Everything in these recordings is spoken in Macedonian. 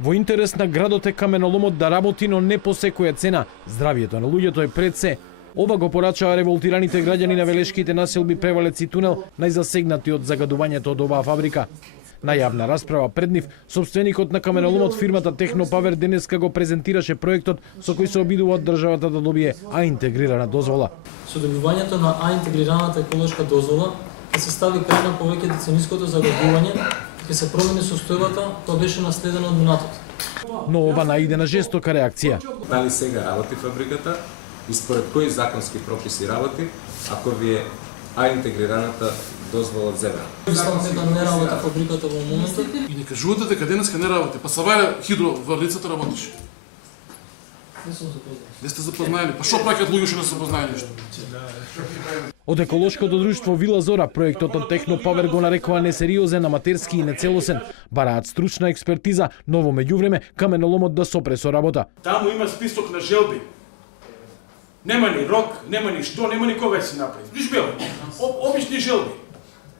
Во интерес на градот е каменоломот да работи, но не по секоја цена. Здравието на луѓето е пред се. Ова го порачаа револтираните граѓани на Велешките населби Превалец и Тунел, најзасегнати од загадувањето од оваа фабрика. На јавна расправа пред нив, собственикот на каменоломот фирмата Технопавер денеска го презентираше проектот со кој се обидува од државата да добие интегрирана дозвола. Со добивањето на интегрираната еколошка дозвола ќе се стави крај на повеќе децениското загадување, ќе се промени состојбата која беше наследена од минатото. Но ова наиде на жестока реакција. Дали сега работи фабриката и според кои законски прописи работи, ако ви е интегрираната дозвола земја? Мислам дека не работи фабриката во моментот. И не кажувате дека денеска не работи, па Саваја хидроварницата работиш. Не сум запознат. Не сте запознаени, па што праќаат луѓе што не се запознаени нешто? Од еколошкото друштво Вила Зора, проектот од Технопавер го нарекува несериозен, аматерски и нецелосен. Бараат стручна експертиза, но во меѓувреме каменоломот да сопре со работа. Таму има список на желби. Нема ни рок, нема ни што, нема ни кога си направи. Виж бело, обични желби.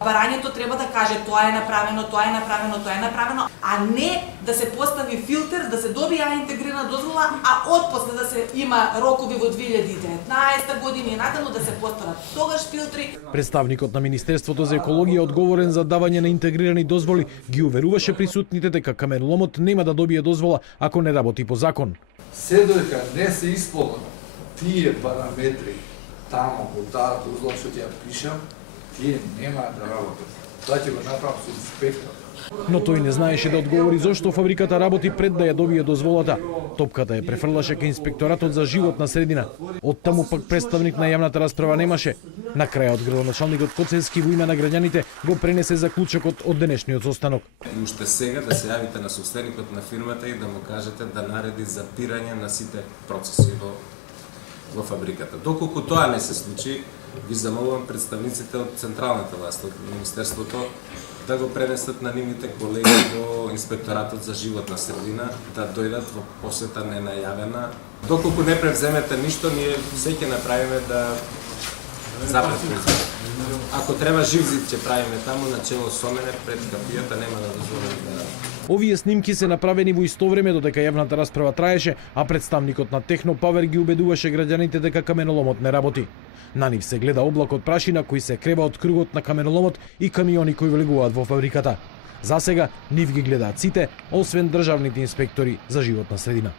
Барањето треба да каже тоа е направено, тоа е направено, тоа е направено, а не да се постави филтер, да се добие интегрирана дозвола, а отпосле да се има рокови во 2019 година и натаму да се постават тогаш филтри. Представникот на Министерството за екологија одговорен за давање на интегрирани дозволи ги уверуваше присутните дека каменоломот нема да добие дозвола ако не работи по закон. Се додека не се исполнат тие параметри таму во таа дозвола што ќе ја пишам, тие нема да работат. Тоа ќе го направам со инспектор. Но тој не знаеше да одговори зошто фабриката работи пред да ја добие дозволата. Топката ја префрлаше кај инспекторатот за животна средина. Од таму пак представник на јавната расправа немаше. На крајот градоначалникот Коцевски во име на граѓаните го пренесе заклучокот од денешниот состанок. И уште сега да се јавите на собственикот на фирмата и да му кажете да нареди запирање на сите процеси во фабриката. Доколку тоа не се случи, ги замолувам представниците од централната власт, од Министерството, да го пренесат на нивните колеги во Инспекторатот за животна средина, да дојдат во посета ненајавена. Доколку не превземете ништо, ние се ќе направиме да запретпознаме. Ако треба жив зид ќе правиме таму начело со мене пред капијата, нема да дозволиме да. Овие снимки се направени во исто време додека јавната расправа траеше, а представникот на Технопавер ги убедуваше граѓаните дека каменоломот не работи. На нив се гледа облакот прашина кој се крева од кругот на каменоломот и камиони кои влегуваат во фабриката. За сега нив ги гледаат сите, освен државните инспектори за животна средина.